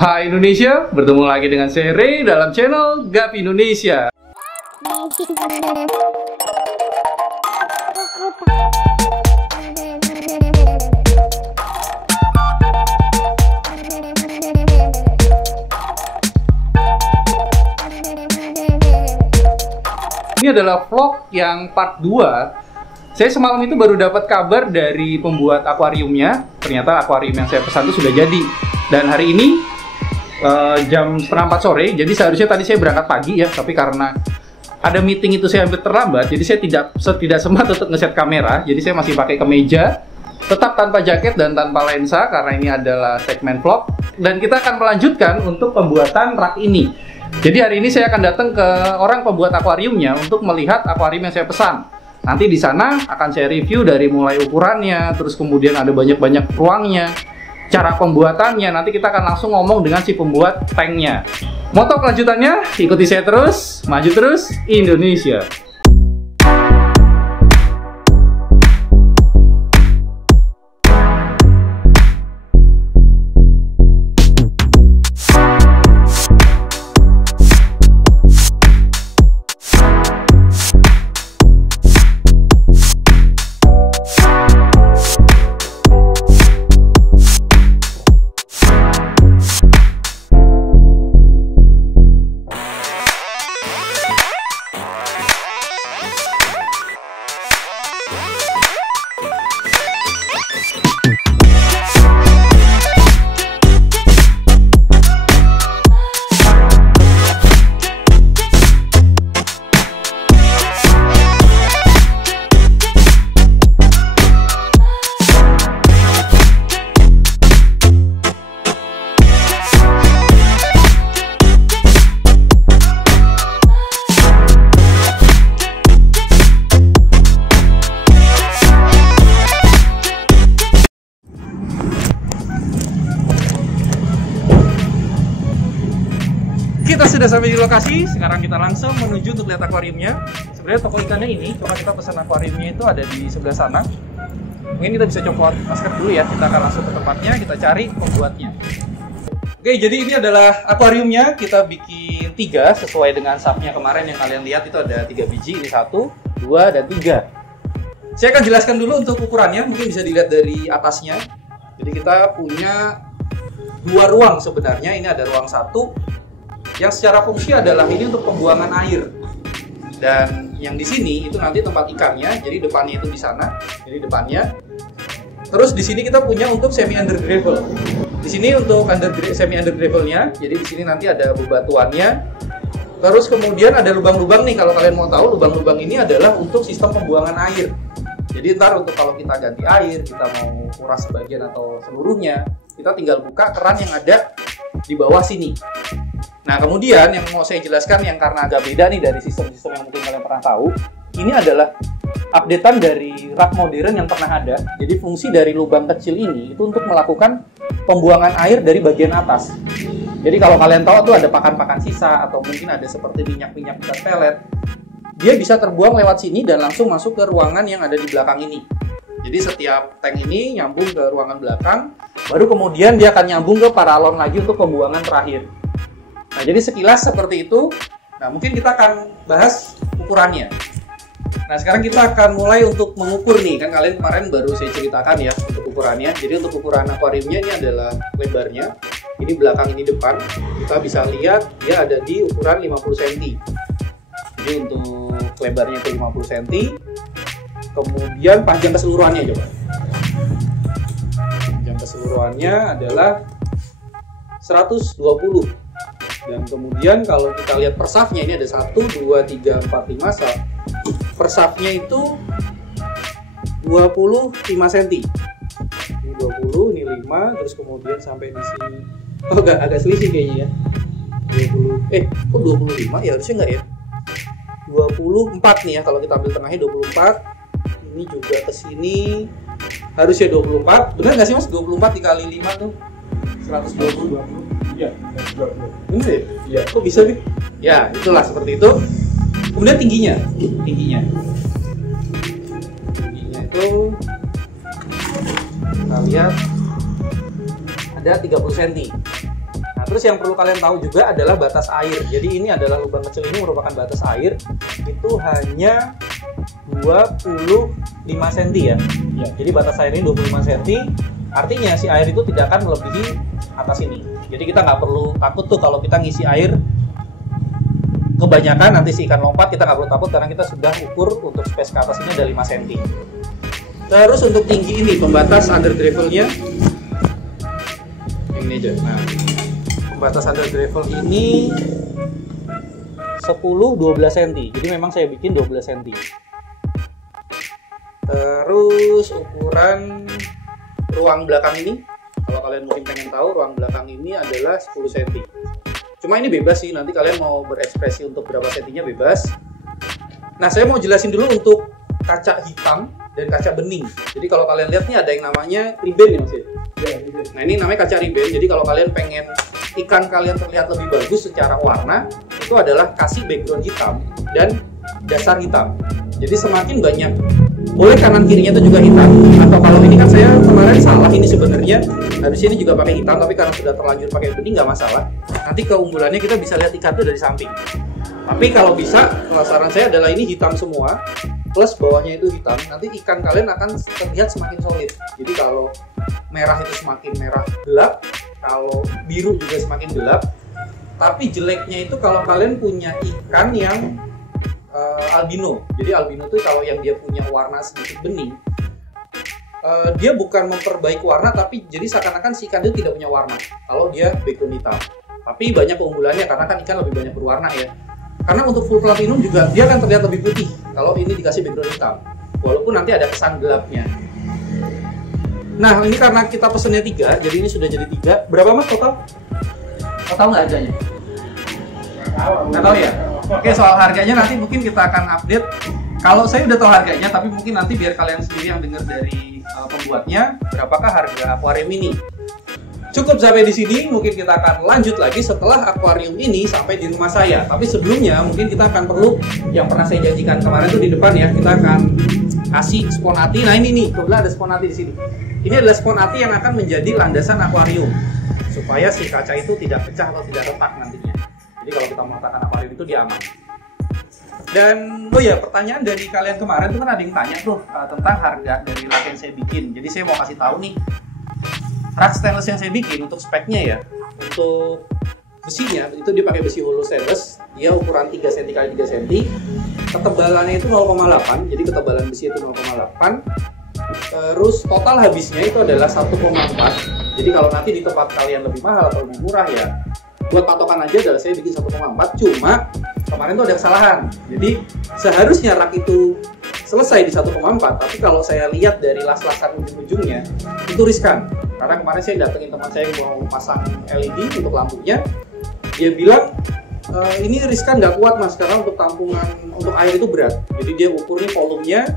Hai Indonesia, bertemu lagi dengan saya Ray dalam channel Gap Indonesia. Ini adalah vlog yang part 2. Saya semalam itu baru dapat kabar dari pembuat akuariumnya. Ternyata akuarium yang saya pesan itu sudah jadi. Dan hari ini jam setengah 4 sore. Jadi seharusnya tadi saya berangkat pagi ya, tapi karena ada meeting itu saya hampir terlambat. Jadi saya tidak sempat untuk ngeset kamera. Jadi saya masih pakai kemeja, tetap tanpa jaket dan tanpa lensa karena ini adalah segmen vlog. Dan kita akan melanjutkan untuk pembuatan rak ini. Jadi hari ini saya akan datang ke orang pembuat akuariumnya untuk melihat akuarium yang saya pesan. Nanti di sana akan saya review dari mulai ukurannya, terus kemudian ada banyak-banyak ruangnya, cara pembuatannya. Nanti kita akan langsung ngomong dengan si pembuat tanknya. Moto kelanjutannya, ikuti saya terus, maju terus, Indonesia. Kita sudah sampai di lokasi, sekarang kita langsung menuju untuk lihat akuariumnya. Sebenarnya toko ikannya ini, cuma kita pesan akuariumnya itu ada di sebelah sana. Mungkin kita bisa copot masker dulu ya, kita akan langsung ke tempatnya, kita cari pembuatnya. Oke, jadi ini adalah akuariumnya, kita bikin 3 sesuai dengan subnya kemarin yang kalian lihat itu ada 3 biji, ini 1, 2, dan 3. Saya akan jelaskan dulu untuk ukurannya, mungkin bisa dilihat dari atasnya. Jadi kita punya 2 ruang sebenarnya, ini ada ruang 1, yang secara fungsi adalah ini untuk pembuangan air, dan yang di sini itu nanti tempat ikannya. Jadi depannya itu di sana, jadi depannya. Terus di sini kita punya untuk semi under gravel. Di sini untuk semi under gravelnya. Jadi di sini nanti ada bebatuannya. Terus kemudian ada lubang-lubang nih. Kalau kalian mau tahu, lubang-lubang ini adalah untuk sistem pembuangan air. Jadi ntar untuk kalau kita ganti air, kita mau kuras sebagian atau seluruhnya, kita tinggal buka keran yang ada di bawah sini. Nah, kemudian yang mau saya jelaskan yang karena agak beda nih dari sistem-sistem yang mungkin kalian pernah tahu, ini adalah updatean dari rak modern yang pernah ada. Jadi fungsi dari lubang kecil ini itu untuk melakukan pembuangan air dari bagian atas. Jadi kalau kalian tahu tuh ada pakan-pakan sisa atau mungkin ada seperti minyak-minyak bekas pelet, dia bisa terbuang lewat sini dan langsung masuk ke ruangan yang ada di belakang ini. Jadi setiap tank ini nyambung ke ruangan belakang, baru kemudian dia akan nyambung ke paralon lagi untuk pembuangan terakhir. Nah, jadi sekilas seperti itu. Nah, mungkin kita akan bahas ukurannya. Nah, sekarang kita akan mulai untuk mengukur nih. Kan kalian kemarin baru saya ceritakan ya untuk ukurannya. Jadi untuk ukuran akuariumnya ini adalah lebarnya. Ini belakang, ini depan. Kita bisa lihat dia ada di ukuran 50 cm. Jadi untuk lebarnya itu 50 cm. Kemudian panjang keseluruhannya coba. Panjang keseluruhannya adalah 120. Dan kemudian kalau kita lihat per shaftnya ini ada 1, 2, 3, 4, 5 shaft. Per shaftnya itu 25 cm. Ini 20, ini 5, terus kemudian sampai di sini. Oh, agak selisih kayaknya ya. 20. Kok 25 ya? Harusnya enggak ya? 24 nih ya, kalau kita ambil tengahnya 24. Ini juga ke sini harusnya 24. Benar nggak sih Mas? 24 dikali 5 tuh 120. Iya, Bener ya? iya. Kok bisa nih? Ya, itulah seperti itu. Kemudian tingginya itu kita lihat ada 30 cm. Nah, terus yang perlu kalian tahu juga adalah batas air. Jadi ini adalah lubang kecil ini merupakan batas air, itu hanya 25 cm ya. Jadi batas air ini 25 cm, artinya si air itu tidak akan melebihi atas ini. Jadi kita nggak perlu takut tuh kalau kita ngisi air kebanyakan nanti si ikan lompat, kita nggak perlu takut karena kita sudah ukur untuk space ke atas ini ada 5 cm. Terus untuk tinggi ini pembatas under gravel-nya yang ini aja. Nah, pembatas under gravel ini 10-12 cm. Jadi memang saya bikin 12 cm. Terus ukuran ruang belakang ini, kalau kalian mungkin pengen tahu, ruang belakang ini adalah 10 cm. Cuma ini bebas sih, nanti kalian mau berekspresi untuk berapa sentinya bebas. Nah, saya mau jelasin dulu untuk kaca hitam dan kaca bening. Jadi kalau kalian lihat nih ada yang namanya ribbon ya Mas ya? Nah, ini namanya kaca ribbon. Jadi kalau kalian pengen ikan kalian terlihat lebih bagus secara warna, itu adalah kasih background hitam dan dasar hitam. Jadi semakin banyak, boleh kanan kirinya itu juga hitam, atau kalau ini kan saya kemarin salah ini sebenarnya habis ini juga pakai hitam, tapi karena sudah terlanjur pakai bening nggak masalah. Nanti keunggulannya kita bisa lihat ikan itu dari samping. Tapi kalau bisa, saran saya adalah ini hitam semua plus bawahnya itu hitam, nanti ikan kalian akan terlihat semakin solid. Jadi kalau merah itu semakin merah gelap, kalau biru juga semakin gelap. Tapi jeleknya itu kalau kalian punya ikan yang albino. Jadi albino itu kalau yang dia punya warna sedikit bening, dia bukan memperbaiki warna, tapi jadi seakan-akan si ikan itu tidak punya warna kalau dia background hitam. Tapi banyak keunggulannya karena kan ikan lebih banyak berwarna ya. Karena untuk full platinum juga dia akan terlihat lebih putih kalau ini dikasih background hitam, walaupun nanti ada kesan gelapnya. Nah, ini karena kita pesennya 3, jadi ini sudah jadi 3. Berapa Mas total? Tahu nggak harganya? Nggak tahu ya? Oke, soal harganya nanti mungkin kita akan update. Kalau saya udah tahu harganya, tapi mungkin nanti biar kalian sendiri yang dengar dari pembuatnya, berapakah harga akuarium ini. Cukup sampai di sini, mungkin kita akan lanjut lagi setelah akuarium ini sampai di rumah saya. Tapi sebelumnya mungkin kita akan perlu, yang pernah saya janjikan kemarin tuh di depan ya, kita akan kasih spon ati. Nah ini nih, kebetulan ada spon ati di sini. Ini adalah spon ati yang akan menjadi landasan akuarium, supaya si kaca itu tidak pecah atau tidak retak nantinya. Jadi kalau kita meletakkan akuarium itu dia aman. Dan oh ya, pertanyaan dari kalian kemarin tuh kan ada yang tanya tuh tentang harga dari rak yang saya bikin. Jadi saya mau kasih tahu nih, rak stainless yang saya bikin untuk speknya ya, untuk besinya itu dia pakai besi hollow stainless, dia ukuran 3 cm x 3 cm, ketebalannya itu 0,8, jadi ketebalan besi itu 0,8. Terus total habisnya itu adalah 1,4. Jadi kalau nanti di tempat kalian lebih mahal atau lebih murah ya, buat patokan aja adalah saya bikin 1,4. Cuma kemarin tuh ada kesalahan, jadi seharusnya rak itu selesai di 1,4, tapi kalau saya lihat dari las-lasan ujung-ujungnya itu riskan. Karena kemarin saya datengin teman saya yang mau pasang LED untuk lampunya, dia bilang ini riskan, nggak kuat Mas, karena untuk tampungan untuk air itu berat. Jadi dia ukur nih volumenya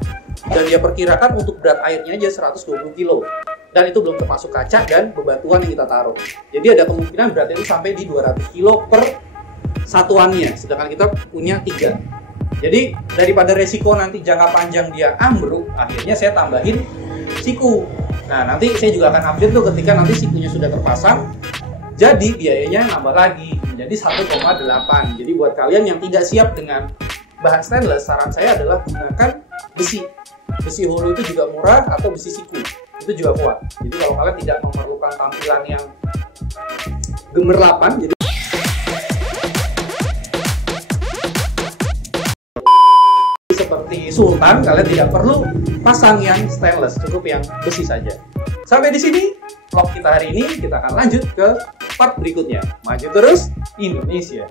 dan dia perkirakan untuk berat airnya aja 120 kg. Dan itu belum termasuk kaca dan bebatuan yang kita taruh. Jadi ada kemungkinan beratnya itu sampai di 200 kg per satuannya, sedangkan kita punya 3. Jadi daripada resiko nanti jangka panjang dia ambruk, akhirnya saya tambahin siku. Nah nanti saya juga akan update tuh ketika nanti sikunya sudah terpasang, jadi biayanya nambah lagi menjadi 1,8. Jadi buat kalian yang tidak siap dengan bahan stainless, saran saya adalah gunakan besi hollow itu juga murah, atau besi siku itu juga kuat. Jadi kalau kalian tidak memerlukan tampilan yang gemerlapan, jadi seperti Sultan, kalian tidak perlu pasang yang stainless, cukup yang besi saja. Sampai di sini vlog kita hari ini, kita akan lanjut ke part berikutnya. Maju terus Indonesia.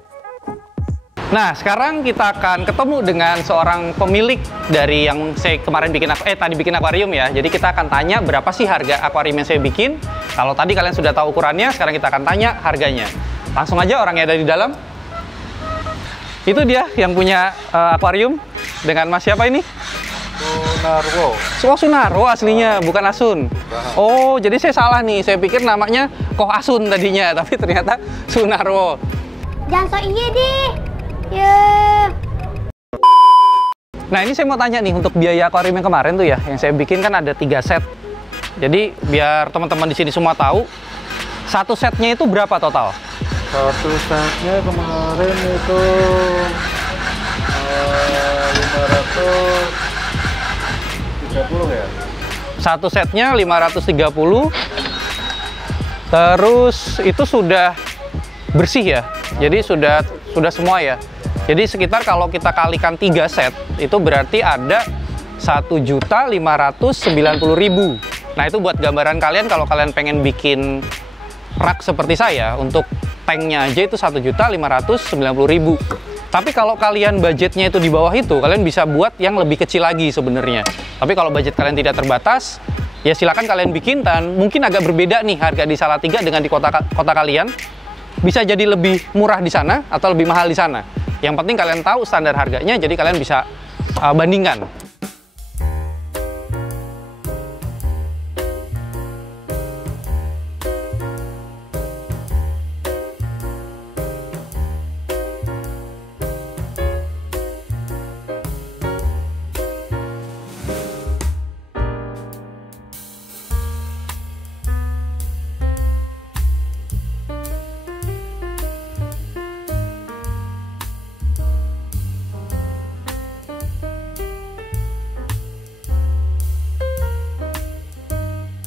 Nah, sekarang kita akan ketemu dengan seorang pemilik dari yang saya kemarin tadi bikin akuarium ya. Jadi kita akan tanya berapa sih harga akuarium yang saya bikin. Kalau tadi kalian sudah tahu ukurannya, sekarang kita akan tanya harganya. Langsung aja, orangnya ada di dalam. Itu dia yang punya akuarium dengan Mas siapa ini? Sunarwo. Oh, Sunarwo aslinya, bukan Asun. Oh, jadi saya salah nih. Saya pikir namanya Koh Asun tadinya, tapi ternyata Sunarwo. Jangan so iya deh. Ya. Nah, ini saya mau tanya nih, untuk biaya akuarium yang kemarin tuh ya, yang saya bikin kan ada 3 set. Jadi biar teman-teman di sini semua tahu, Satu setnya itu berapa total? Satu setnya kemarin itu 530 ya. Satu setnya 530. Terus itu sudah bersih ya. Jadi sudah semua ya. Jadi sekitar kalau kita kalikan 3 set itu berarti ada 1.590.000. Nah, itu buat gambaran kalian kalau kalian pengen bikin rak seperti saya, untuk tanknya aja itu 1.590.000. Tapi kalau kalian budgetnya itu di bawah itu, kalian bisa buat yang lebih kecil lagi sebenarnya. Tapi kalau budget kalian tidak terbatas, ya silakan kalian bikin, dan mungkin agak berbeda nih harga di Salatiga dengan di kota kalian. Bisa jadi lebih murah di sana atau lebih mahal di sana. Yang penting kalian tahu standar harganya, jadi kalian bisa bandingkan.